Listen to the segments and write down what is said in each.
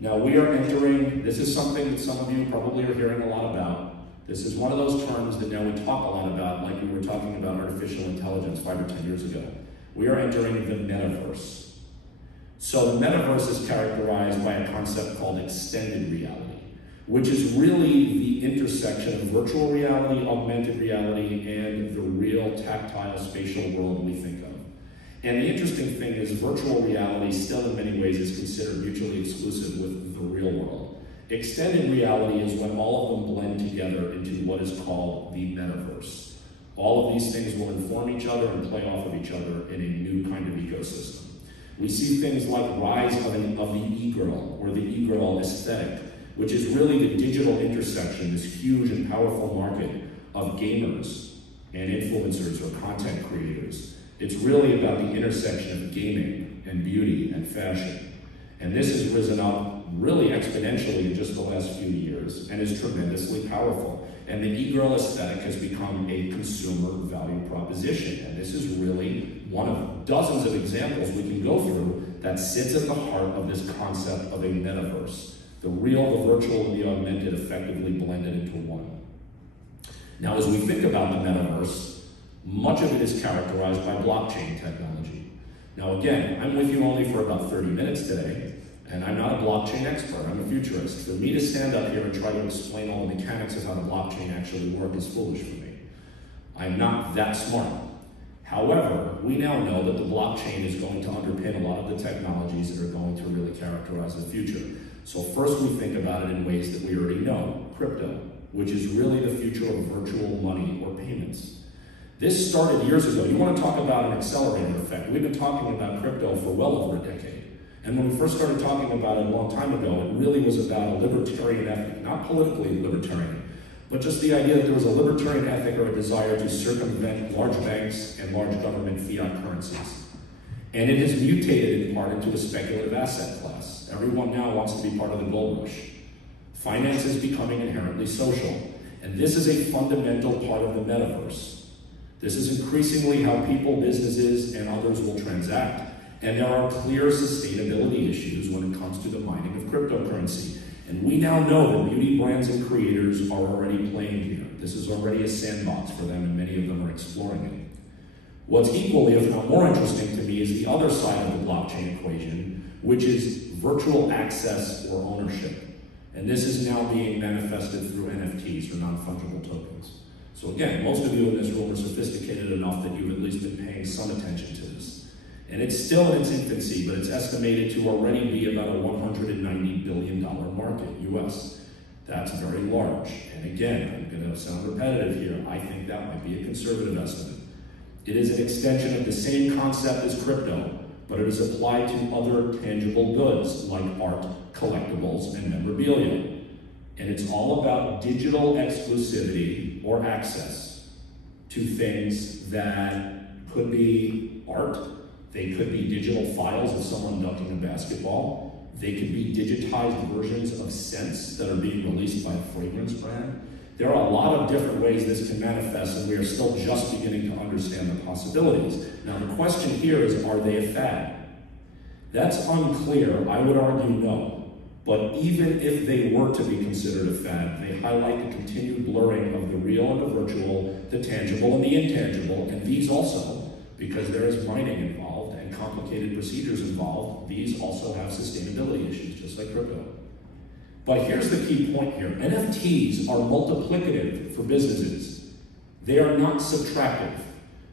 Now we are entering, this is something that some of you probably are hearing a lot about. This is one of those terms that now we talk a lot about, like we were talking about artificial intelligence 5 or 10 years ago. We are entering the Metaverse. So the Metaverse is characterized by a concept called extended reality, which is really the intersection of virtual reality, augmented reality, and the real tactile spatial world we think of. And the interesting thing is virtual reality still in many ways is considered mutually exclusive with the real world. Extended reality is when all of them blend together into what is called the Metaverse. All of these things will inform each other and play off of each other in a new kind of ecosystem. We see things like rise of the e-girl or the e-girl aesthetic, which is really the digital intersection, this huge and powerful market of gamers and influencers or content creators. It's really about the intersection of gaming and beauty and fashion. And this has risen up really exponentially in just the last few years and is tremendously powerful. And the e-girl aesthetic has become a consumer value proposition. And this is really one of dozens of examples we can go through that sits at the heart of this concept of a metaverse. The real, the virtual, and the augmented effectively blended into one. Now, as we think about the metaverse, much of it is characterized by blockchain technology. Now again, I'm with you only for about 30 minutes today, and I'm not a blockchain expert, I'm a futurist. For me to stand up here and try to explain all the mechanics of how the blockchain actually work is foolish for me. I'm not that smart. However, we now know that the blockchain is going to underpin a lot of the technologies that are going to really characterize the future. So first we think about it in ways that we already know, crypto, which is really the future of virtual money or payments. This started years ago. You want to talk about an accelerator effect. We've been talking about crypto for well over a decade. And when we first started talking about it a long time ago, it really was about a libertarian ethic, not politically libertarian, but just the idea that there was a libertarian ethic or a desire to circumvent large banks and large government fiat currencies. And it has mutated in part into a speculative asset class. Everyone now wants to be part of the gold rush. Finance is becoming inherently social. And this is a fundamental part of the metaverse. This is increasingly how people, businesses, and others will transact. And there are clear sustainability issues when it comes to the mining of cryptocurrency. And we now know that beauty brands and creators are already playing here. This is already a sandbox for them, and many of them are exploring it. What's equally, if not more interesting to me, is the other side of the blockchain equation, which is virtual access or ownership. And this is now being manifested through NFTs, or non-fungible tokens. So again, most of you in this room are sophisticated enough that you've at least been paying some attention to this. And it's still in its infancy, but it's estimated to already be about a $190 billion market, US. That's very large. And again, I'm going to sound repetitive here, I think that might be a conservative estimate. It is an extension of the same concept as crypto, but it is applied to other tangible goods like art, collectibles, and memorabilia. And it's all about digital exclusivity or access to things that could be art, they could be digital files of someone dunking a basketball, they could be digitized versions of scents that are being released by a fragrance brand. There are a lot of different ways this can manifest, and we are still just beginning to understand the possibilities. Now the question here is, are they a fad? That's unclear. I would argue no. But even if they were to be considered a fad, they highlight the continued blurring of the real and the virtual, the tangible and the intangible, and these also, because there is mining involved and complicated procedures involved, these also have sustainability issues, just like crypto. But here's the key point here. NFTs are multiplicative for businesses. They are not subtractive,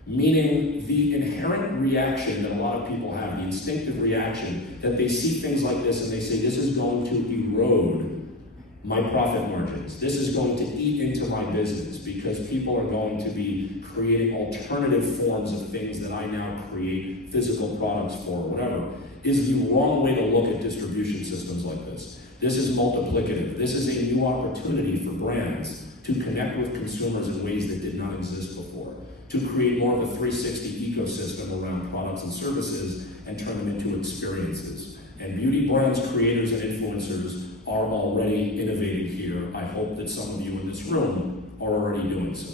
meaning the inherent reaction that a lot of people have, the instinctive reaction, that they see things like this and they say, this is going to erode my profit margins. This is going to eat into my business because people are going to be creating alternative forms of things that I now create physical products for, whatever, is the wrong way to look at distribution systems like this. This is multiplicative. This is a new opportunity for brands to connect with consumers in ways that did not exist before, to create more of a 360 ecosystem around products and services and turn them into experiences. And beauty brands, creators, and influencers are already innovating here. I hope that some of you in this room are already doing so.